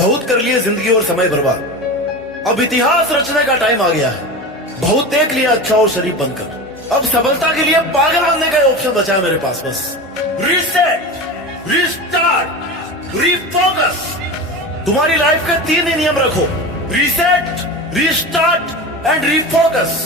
बहुत कर लिए जिंदगी और समय बर्बाद। अब इतिहास रचने का टाइम आ गया है। बहुत देख लिया अच्छा और शरीफ बनकर। अब सफलता के लिए पागल बनने का ऑप्शन बचा है मेरे पास बस। Reset, restart, refocus. तुम्हारी लाइफ के 3 ही नियम रखो: रीसेट, रीस्टार्ट एंड रीफोकस।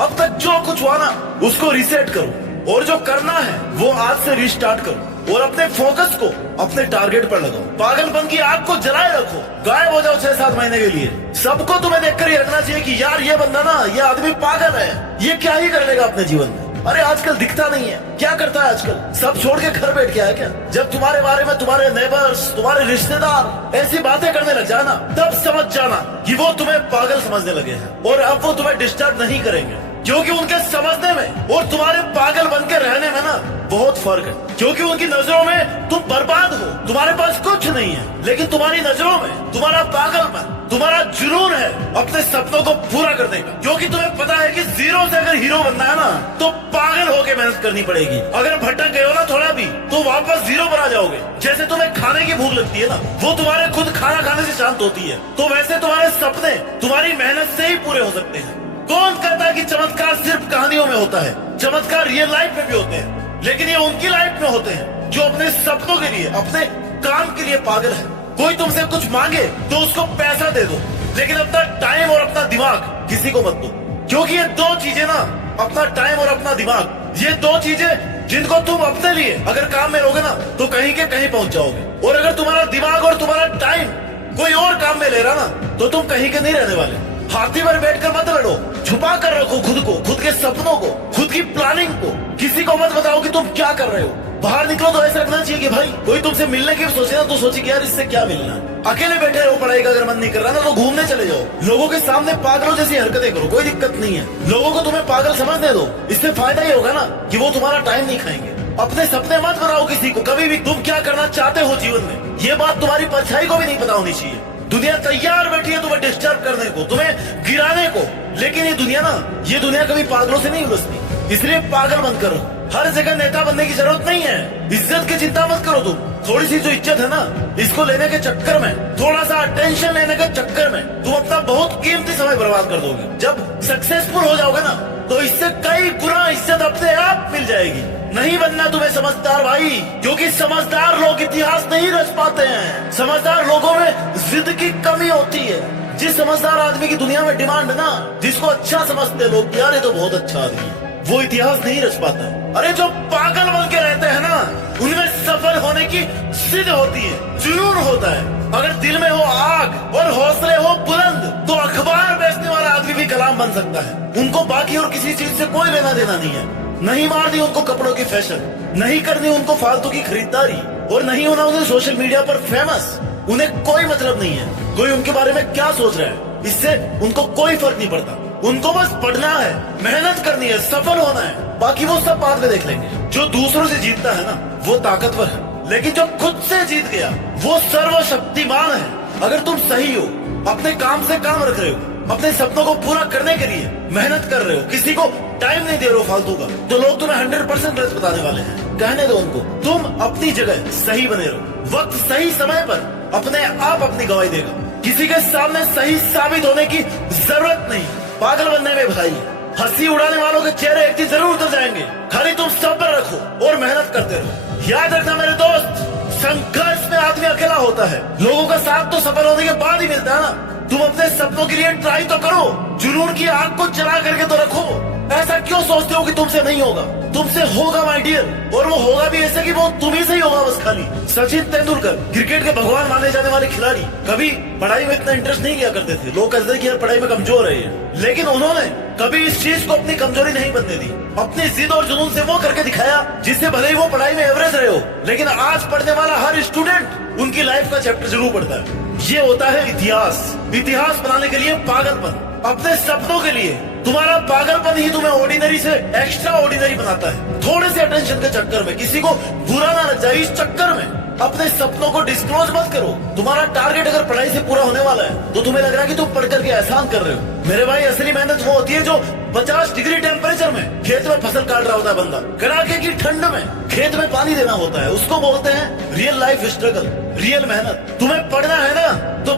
अब तक जो कुछ हुआ ना उसको रीसेट करो, और जो करना है वो आज से रीस्टार्ट करो, और अपने फोकस को अपने टारगेट पर लगाओ। पागलपन की आग को जलाए रखो, गायब हो जाओ 6-7 महीने के लिए। सबको तुम्हें देखकर ये रखना चाहिए कि यार ये बंदा ना, ये आदमी पागल है, ये क्या ही कर लेगा अपने जीवन में। अरे आजकल दिखता नहीं है, क्या करता है आजकल? सब छोड़ के घर बैठ गया है क्या? जब तुम्हारे बारे में तुम्हारे नेबर्स, तुम्हारे रिश्तेदार ऐसी बातें करने लग जाना, तब समझ जाना कि वो तुम्हें पागल समझने लगे हैं, और अब वो तुम्हें डिस्टर्ब नहीं करेंगे। क्योंकि उनके समझने में और तुम्हारे पागल बन के रहने में ना बहुत फर्क है। क्योंकि उनकी नजरों में तुम बर्बाद हो, तुम्हारे पास कुछ नहीं है, लेकिन तुम्हारी नजरों में तुम्हारा पागलपन, तुम्हारा जुनून है अपने सपनों को पूरा करने का। क्योंकि तुम्हें पता है कि जीरो से अगर हीरो बनना है ना, तो पागल होके मेहनत करनी पड़ेगी। अगर भटक गए हो ना थोड़ा भी, तो वापस जीरो पर आ जाओगे। जैसे तुम्हें खाने की भूख लगती है ना, वो तुम्हारे खुद खाना खाने से शांत होती है, तो वैसे तुम्हारे सपने तुम्हारी मेहनत से ही पूरे हो सकते हैं। कौन कहता है कि चमत्कार सिर्फ कहानियों में होता है? चमत्कार रियल लाइफ में भी होते हैं, लेकिन ये उनकी लाइफ में होते हैं जो अपने सपनों के लिए, अपने काम के लिए पागल है। कोई तुमसे कुछ मांगे तो उसको पैसा दे दो, लेकिन अपना टाइम और अपना दिमाग किसी को मत दो। क्योंकि ये 2 चीजें ना, अपना टाइम और अपना दिमाग, ये 2 चीजें जिनको तुम अपने लिए अगर काम में लोगे ना, तो कहीं के कहीं पहुंच जाओगे। और अगर तुम्हारा दिमाग और तुम्हारा टाइम कोई और काम में ले रहा ना, तो तुम कहीं के नहीं रहने वाले। हाथी पर बैठकर मत लड़ो, छुपा कर रखो खुद को, खुद के सपनों को, खुद की प्लानिंग को। किसी को मत बताओ कि तुम क्या कर रहे हो। बाहर निकलो तो ऐसा रखना चाहिए कि भाई कोई तुमसे मिलने की सोचे ना, तो सोचे कि यार इससे क्या मिलना। अकेले बैठे रहो, पढ़ाई का अगर मन नहीं कर रहा ना, तो घूमने चले जाओ। लोगों के सामने पागलों जैसी हरकतें करो, कोई दिक्कत नहीं है। लोगों को तुम्हें पागल समझने दो, इससे फायदा ही होगा ना कि वो तुम्हारा टाइम नहीं खाएंगे। अपने सपने मत बनाओ किसी को कभी भी, तुम क्या करना चाहते हो जीवन में, ये बात तुम्हारी परछाई को भी नहीं पता होनी चाहिए। दुनिया तैयार बैठी है तुम्हें डिस्टर्ब करने को, तुम्हें गिराने को, लेकिन ये दुनिया कभी पागलों से नहीं उलझती। इसलिए पागल मत करो। हर जगह नेता बनने की जरूरत नहीं है। इज्जत की चिंता मत करो तुम। थोड़ी सी जो इज्जत है ना, इसको लेने के चक्कर में, थोड़ा सा अटेंशन लेने के चक्कर में तुम अपना बहुत कीमती समय बर्बाद कर दोगे। जब सक्सेसफुल हो जाओगे ना, तो इससे कई गुना इज्जत अपने आप मिल जाएगी। नहीं बनना तुम्हें समझदार भाई, क्योंकि समझदार लोग इतिहास नहीं रच पाते हैं। समझदार लोगों में जिद की कमी होती है। जिस समझदार आदमी की दुनिया में डिमांड है ना, जिसको अच्छा समझते लोग, यार ये तो बहुत अच्छा आदमी है, वो इतिहास नहीं रच पाता। अरे जो पागल बन के रहते हैं ना, उनमें सफल होने की जिद होती है, जुनून होता है। अगर दिल में हो आग और हौसले हो बुलंद, तो अखबार बेचने वाला आदमी भी कलाम बन सकता है। उनको बाकी और किसी चीज से कोई लेना देना नहीं है। नहीं मारनी उनको कपड़ों की फैशन, नहीं करनी उनको फालतू की खरीदारी, और नहीं होना उन्हें सोशल मीडिया पर फेमस। उन्हें कोई मतलब नहीं है कोई उनके बारे में क्या सोच रहा है, इससे उनको कोई फर्क नहीं पड़ता। उनको बस पढ़ना है, मेहनत करनी है, सफल होना है, बाकी वो सब बाद में देख लेंगे। जो दूसरों से जीतता है ना, वो ताकतवर है, लेकिन जो खुद से जीत गया वो सर्वशक्तिमान है। अगर तुम सही हो, अपने काम से काम रख रहे हो, अपने सपनों को पूरा करने के लिए मेहनत कर रहे हो, किसी को टाइम नहीं दे रहे हो फालतू का, तो लोग तुम्हें 100% गलत बताने वाले हैं। कहने दो उनको, तुम अपनी जगह सही बने रहो। वक्त सही समय पर अपने आप अपनी गवाही देगा। किसी के सामने सही साबित होने की जरूरत नहीं। पागल बनने में भलाई है। हंसी उड़ाने वालों के चेहरे एक दिन जरूर उतर जाएंगे। खाली तुम सब्र रखो और मेहनत करते रहो। याद रखना मेरे दोस्त, संघर्ष में आदमी अकेला होता है। लोगों का साथ तो सफल होने के बाद ही मिलता है ना। तुम अपने सपनों के लिए ट्राई तो करो, जुनून की आग को जला करके तो रखो। ऐसा क्यों सोचते हो कि तुमसे नहीं होगा? तुमसे होगा माय डियर, और वो होगा भी ऐसे कि वो तुम्ही से ही होगा बस। खाली सचिन तेंदुलकर, क्रिकेट के भगवान माने जाने वाले खिलाड़ी, कभी पढ़ाई में इतना इंटरेस्ट नहीं लिया करते थे। लोग कहते थे कि यार पढ़ाई में कमजोर है ये, लेकिन उन्होंने कभी इस चीज को अपनी कमजोरी नहीं बनने दी। अपनी जिद और जुनून से वो करके दिखाया जिससे भले ही वो पढ़ाई में एवरेज रहे हो, लेकिन आज पढ़ने वाला हर स्टूडेंट उनकी लाइफ का चैप्टर जरूर पढ़ता है। ये होता है इतिहास। इतिहास बनाने के लिए पागलपन, अपने सपनों के लिए तुम्हारा पागलपन ही तुम्हें ऑर्डिनरी से एक्स्ट्रा ऑर्डिनरी बनाता है। थोड़े से अटेंशन के चक्कर में किसी को बुरा ना लग जाए, इस चक्कर में अपने सपनों को डिस्क्लोज मत करो। तुम्हारा टारगेट अगर पढ़ाई से पूरा होने वाला है, तो तुम्हें लग रहा है कि तुम पढ़ करके एहसान कर रहे हो। मेरे भाई, असली मेहनत वो होती है जो 50 डिग्री टेम्परेचर में खेत में फसल काट रहा होता है बंदा, कड़ाके की ठंड में खेत में पानी देना होता है। उसको बोलते हैं रियल लाइफ स्ट्रगल, रियल मेहनत। तुम्हें पढ़ना है ना, तो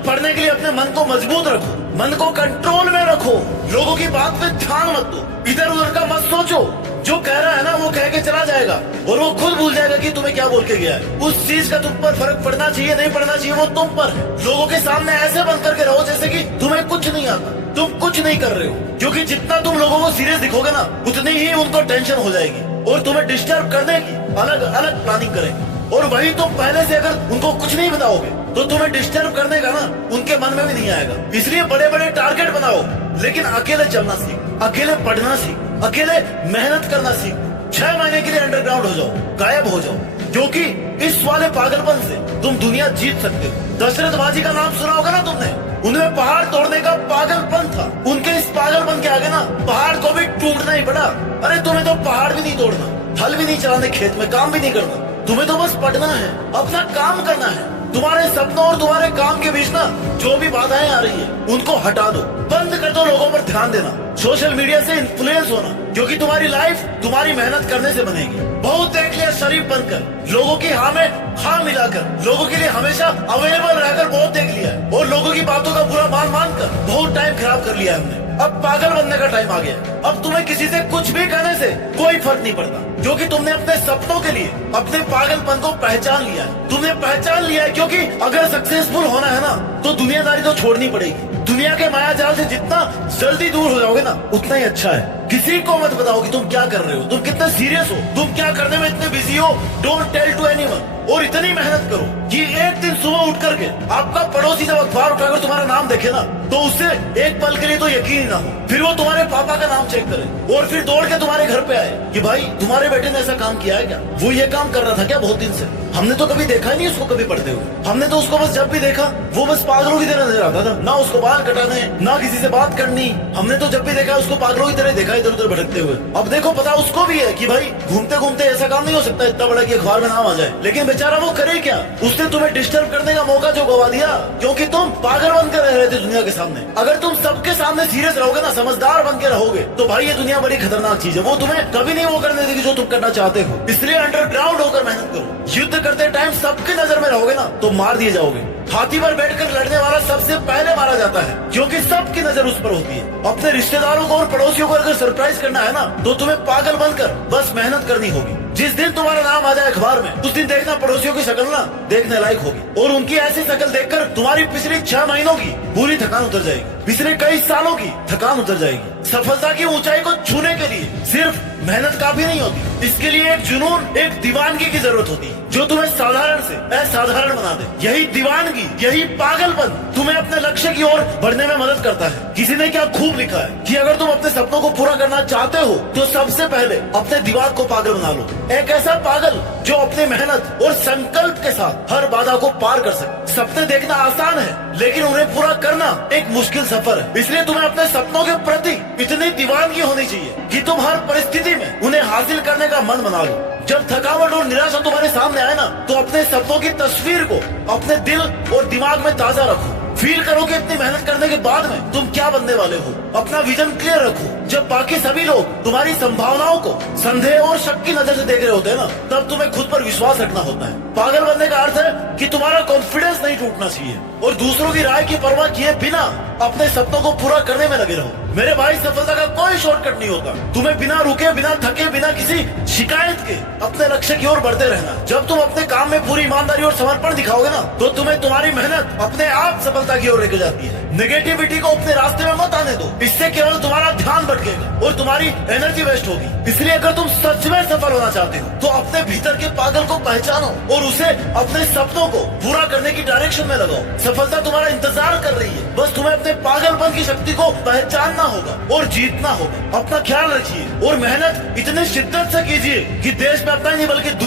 मजबूत रखो, मन को कंट्रोल में रखो, लोगों की बात पे ध्यान मत दो, इधर उधर का मत सोचो। जो कह रहा है ना वो कह के चला जाएगा और वो खुद भूल जाएगा कि तुम्हें क्या बोल के गया है। उस चीज का तुम पर फर्क पड़ना चाहिए नहीं पड़ना चाहिए वो तुम पर है। लोगों के सामने ऐसे बंद करके रहो जैसे कि तुम्हें कुछ नहीं आता, तुम कुछ नहीं कर रहे हो, क्योंकि जितना तुम लोगों को सीरियस दिखोगे ना उतनी ही उनको टेंशन हो जाएगी और तुम्हें डिस्टर्ब करने की अलग अलग प्लानिंग करेंगे। और वही तुम पहले से अगर उनको कुछ नहीं बताओगे तो तुम्हें डिस्टर्ब करने का ना उनके मन में भी नहीं आएगा। इसलिए बड़े बड़े टारगेट बनाओ, लेकिन अकेले चलना सीख, अकेले पढ़ना सीख, अकेले मेहनत करना सीख। 6 महीने के लिए अंडरग्राउंड हो जाओ, गायब हो जाओ, क्योंकि इस वाले पागलपन से तुम दुनिया जीत सकते हो। दशरथ बाजी का नाम सुना होगा ना तुमने, उनमें पहाड़ तोड़ने का पागलपन था। उनके इस पागलपन के आगे ना पहाड़ को भी टूटना ही पड़ा। अरे तुम्हें तो पहाड़ भी नहीं तोड़ना, हल भी नहीं चलाने, खेत में काम भी नहीं करना, तुम्हें तो बस पढ़ना है, अपना काम करना है। तुम्हारे सपनों और तुम्हारे काम के बीच ना जो भी बाधाएं आ रही है उनको हटा दो, बंद कर दो लोगों पर ध्यान देना, सोशल मीडिया से इन्फ्लुएंस होना, क्योंकि तुम्हारी लाइफ तुम्हारी मेहनत करने से बनेगी। बहुत देख लिया शरीफ बनकर, लोगों की हाँ में हाँ मिलाकर, लोगों के लिए हमेशा अवेलेबल रहकर बहुत देख लिया है, और लोगों की बातों का बुरा मान कर बहुत टाइम खराब कर लिया है हमने। अब पागल बनने का टाइम आ गया। अब तुम्हें किसी से कुछ भी कहने से कोई फर्क नहीं पड़ता, क्योंकि तुमने अपने सपनों के लिए अपने पागलपन को पहचान लिया है। तुमने पहचान लिया है, क्योंकि अगर सक्सेसफुल होना है ना तो दुनियादारी तो छोड़नी पड़ेगी। दुनिया के माया जाल से जितना जल्दी दूर हो जाओगे ना उतना ही अच्छा है। किसी को मत बताओ कि तुम क्या कर रहे हो, तुम कितना सीरियस हो, तुम क्या करने में इतने बिजी हो। Don't tell to anyone. और इतनी मेहनत करो कि एक दिन सुबह उठ करके आपका पड़ोसी जब अखबार उठाकर तुम्हारा नाम देखे ना तो उससे एक पल के लिए तो यकीन ही ना हो, फिर वो तुम्हारे पापा का नाम चेक करे और फिर दौड़ के तुम्हारे घर पे आए कि भाई तुम्हारे बेटे ने ऐसा काम किया है क्या, वो ये काम कर रहा था क्या बहुत दिन से, हमने तो कभी देखा ही नहीं उसको कभी पढ़ते हुए, हमने तो उसको बस जब भी देखा वो बस पागलों की तरह नजर आता था, ना उसको बाल कटाने ना किसी से बात करनी, हमने तो जब भी देखा उसको पागलों की तरह देखा इधर उधर भटकते हुए। अब देखो पता उसको भी है कि भाई घूमते घूमते ऐसा काम नहीं हो सकता इतना बड़ा कि अखबार में नाम आ जाए, लेकिन बेचारा वो करे क्या, उसने तुम्हें डिस्टर्ब करने का मौका जो गवा दिया, क्योंकि तुम पागल बन कर रह रहे थे दुनिया के सामने। अगर तुम सबके सामने सीरियस रहोगे ना, समझदार बन के रहोगे, तो भाई ये दुनिया बड़ी खतरनाक चीज है, वो तुम्हें कभी नहीं वो करने देगी जो तुम करना चाहते हो। इसलिए अंडरग्राउंड होकर मेहनत करो। युद्ध करते टाइम सबकी नजर में रहोगे ना तो मार दिए जाओगे। हाथी पर बैठकर लड़ने वाला सबसे पहले मारा जाता है, क्योंकि सबकी नजर उस पर होती है। अपने रिश्तेदारों को और पड़ोसियों को अगर सरप्राइज करना है ना तो तुम्हें पागल बनकर बस मेहनत करनी होगी। जिस दिन तुम्हारा नाम आ जाए अखबार में उस दिन देखना पड़ोसियों की शक्ल ना देखने लायक होगी, और उनकी ऐसी शक्ल देखकर तुम्हारी पिछली 6 महीनों की पूरी थकान उतर जाएगी, पिछले कई सालों की थकान उतर जाएगी। सफलता की ऊंचाई को छूने के लिए सिर्फ मेहनत काफी नहीं होती, इसके लिए एक जुनून, एक दीवानगी की जरूरत होती है जो तुम्हें साधारण से असाधारण बना दे। यही दीवानगी, यही पागलपन तुम्हें अपने लक्ष्य की ओर बढ़ने में मदद करता है। किसी ने क्या खूब लिखा है कि अगर तुम अपने सपनों को पूरा करना चाहते हो तो सबसे पहले अपने दिमाग को पागल बना लो। एक ऐसा पागल जो अपनी मेहनत और संकल्प के साथ हर बाधा को पार कर सके। सपने देखना आसान है लेकिन उन्हें पूरा करना एक मुश्किल सफर है, इसलिए तुम्हें अपने सपनों के प्रति इतनी दीवानगी होनी चाहिए कि तुम हर परिस्थिति में उन्हें हासिल करने का मन बना लो। जब थकावट और निराशा तुम्हारे सामने आए ना तो अपने सपनों की तस्वीर को अपने दिल और दिमाग में ताजा रखो। फील करो कि इतनी मेहनत करने के बाद में तुम क्या बनने वाले हो। अपना विजन क्लियर रखो। जब बाकी सभी लोग तुम्हारी संभावनाओं को संदेह और शक की नजर से देख रहे होते हैं ना तब तुम्हें खुद पर विश्वास रखना होता है। पागल बनने का अर्थ है कि तुम्हारा कॉन्फिडेंस नहीं टूटना चाहिए और दूसरों की राय की परवाह किए बिना अपने सपनों को पूरा करने में लगे रहो। मेरे भाई, सफलता का कोई शॉर्टकट नहीं होता। तुम्हें बिना रुके, बिना थके, बिना किसी शिकायत के अपने लक्ष्य की ओर बढ़ते रहना। जब तुम अपने काम में पूरी ईमानदारी और समर्पण दिखाओगे ना तो तुम्हें तुम्हारी मेहनत अपने आप सफलता की ओर लेकर जाती है। नेगेटिविटी को अपने रास्ते में मत आने दो, इससे केवल तुम्हारा ध्यान भटकेगा और तुम्हारी एनर्जी वेस्ट होगी। इसलिए अगर तुम सच में सफल होना चाहते हो तो अपने भीतर के पागल को पहचानो और उसे अपने सपनों को पूरा करने की डायरेक्शन में लगाओ। सफलता तुम्हारा इंतजार कर रही है, बस तुम्हें अपने पागलपन की शक्ति को पहचानना होगा और जीतना होगा। अपना ख्याल रखिए और मेहनत इतनी शिद्दत से कीजिए कि देश में अपना ही नहीं बल्कि